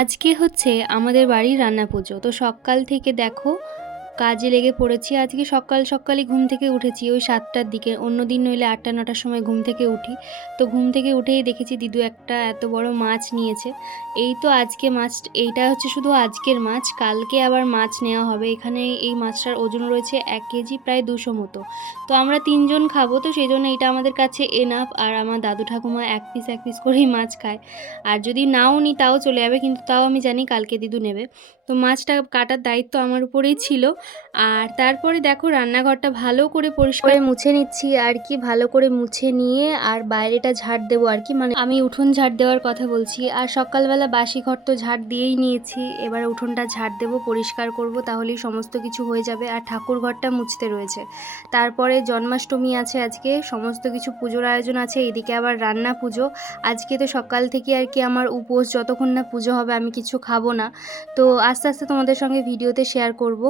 আজকে হচ্ছে আমাদের বাড়ির রান্না পুজো। তো সকাল থেকে দেখো কাজে লেগে পড়েছি। আজকে সকালই ঘুম থেকে উঠেছি ওই ৭টার দিকে। অন্যদিন নইলে ৮টা-৯টার সময় ঘুম থেকে উঠি। তো ঘুম থেকে উঠেই দেখেছি দিদু একটা এত বড় মাছ নিয়েছে। এই তো আজকে মাছ, এইটা হচ্ছে শুধু আজকের মাছ। কালকে আবার মাছ নেওয়া হবে। এখানে এই মাছটার ওজন রয়েছে ১ কেজি প্রায় ২০০ মতো। তো আমরা ৩ জন খাবো, তো সেইজন্য এটা আমাদের কাছে এনাফ। আর আমার দাদু ঠাকুমা এক পিস করেই মাছ খায়। আর যদি নাও নিই তাও চলে যাবে, কিন্তু তাও আমি জানি কালকে দিদু নেবে। তো মাছটা কাটার দায়িত্ব আমার উপরেই ছিল। আর তারপরে দেখো রান্নাঘরটা ভালো করে পরিষ্কার করে মুছে নিচ্ছি আর কি। ভালো করে মুছে নিয়ে আর বাইরেটা ঝাড় দেবো আর কি, মানে আমি উঠোন ঝাড় দেওয়ার কথা বলছি। আর সকালবেলা বাসি ঘর তো ঝাড় দিয়েই নিয়েছি, এবার উঠোনটা ঝাড় দেবো, পরিষ্কার করব, তাহলেই সমস্ত কিছু হয়ে যাবে। আর ঠাকুর ঘরটা মুছতে রয়েছে। তারপরে জন্মাষ্টমী আছে আজকে, সমস্ত কিছু পুজোর আয়োজন আছে, এদিকে আবার রান্না পুজো। আজকে তো সকাল থেকে আর কি আমার উপোস, যতক্ষণ না পুজো হবে আমি কিছু খাবো না। তো আস্তে আস্তে তোমাদের সঙ্গে ভিডিওতে শেয়ার করব।